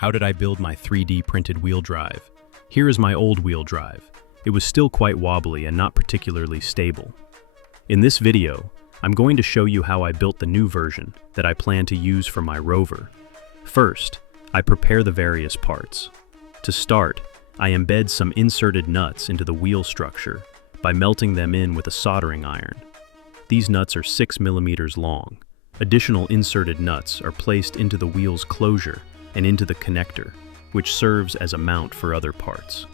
How did I build my 3D printed wheel drive? Here is my old wheel drive. It was still quite wobbly and not particularly stable. In this video, I'm going to show you how I built the new version that I plan to use for my rover. First, I prepare the various parts. To start, I embed some inserted nuts into the wheel structure by melting them in with a soldering iron. These nuts are 6 millimeters long. Additional inserted nuts are placed into the wheel's closure and into the connector, which serves as a mount for other parts.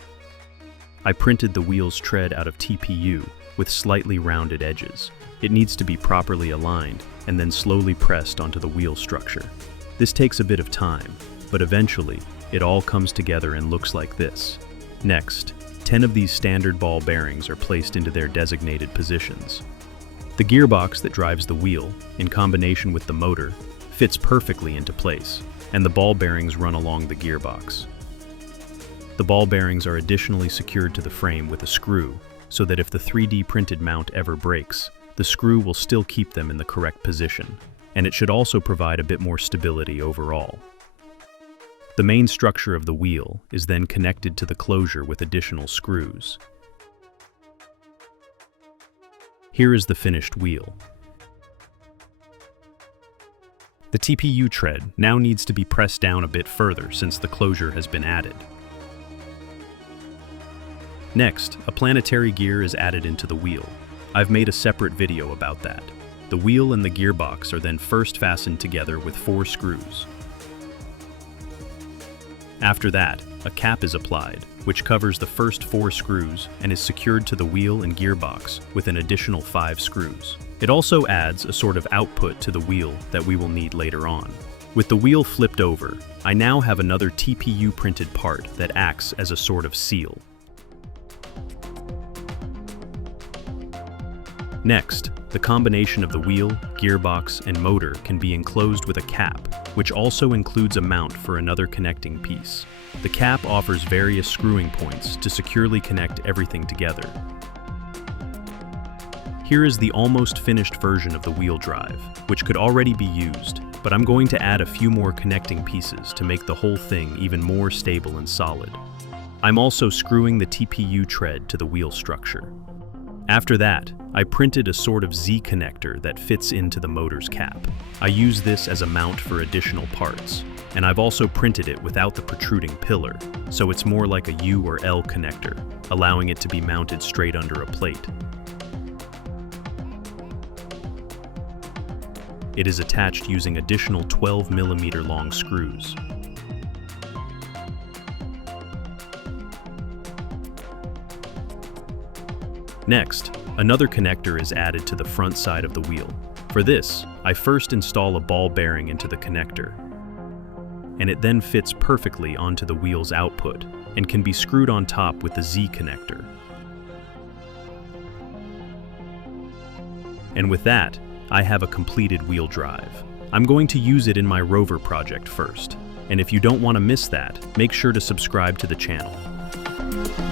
I printed the wheel's tread out of TPU with slightly rounded edges. It needs to be properly aligned and then slowly pressed onto the wheel structure. This takes a bit of time, but eventually it all comes together and looks like this. Next, 10 of these standard ball bearings are placed into their designated positions. The gearbox that drives the wheel, in combination with the motor, fits perfectly into place, and the ball bearings run along the gearbox. The ball bearings are additionally secured to the frame with a screw, so that if the 3D printed mount ever breaks, the screw will still keep them in the correct position, and it should also provide a bit more stability overall. The main structure of the wheel is then connected to the closure with additional screws. Here is the finished wheel. The TPU tread now needs to be pressed down a bit further since the closure has been added. Next, a planetary gear is added into the wheel. I've made a separate video about that. The wheel and the gearbox are then first fastened together with 4 screws. After that, a cap is applied, which covers the first 4 screws and is secured to the wheel and gearbox with an additional 5 screws. It also adds a sort of output to the wheel that we will need later on. With the wheel flipped over, I now have another TPU printed part that acts as a sort of seal. Next, the combination of the wheel, gearbox, and motor can be enclosed with a cap, which also includes a mount for another connecting piece. The cap offers various screwing points to securely connect everything together. Here is the almost finished version of the wheel drive, which could already be used, but I'm going to add a few more connecting pieces to make the whole thing even more stable and solid. I'm also screwing the TPU tread to the wheel structure. After that, I printed a sort of Z connector that fits into the motor's cap. I use this as a mount for additional parts, and I've also printed it without the protruding pillar, so it's more like a U or L connector, allowing it to be mounted straight under a plate. It is attached using additional 12 millimeter long screws. Next, another connector is added to the front side of the wheel. For this, I first install a ball bearing into the connector, and it then fits perfectly onto the wheel's output and can be screwed on top with the Z connector. And with that, I have a completed wheel drive. I'm going to use it in my rover project first, and if you don't want to miss that, make sure to subscribe to the channel.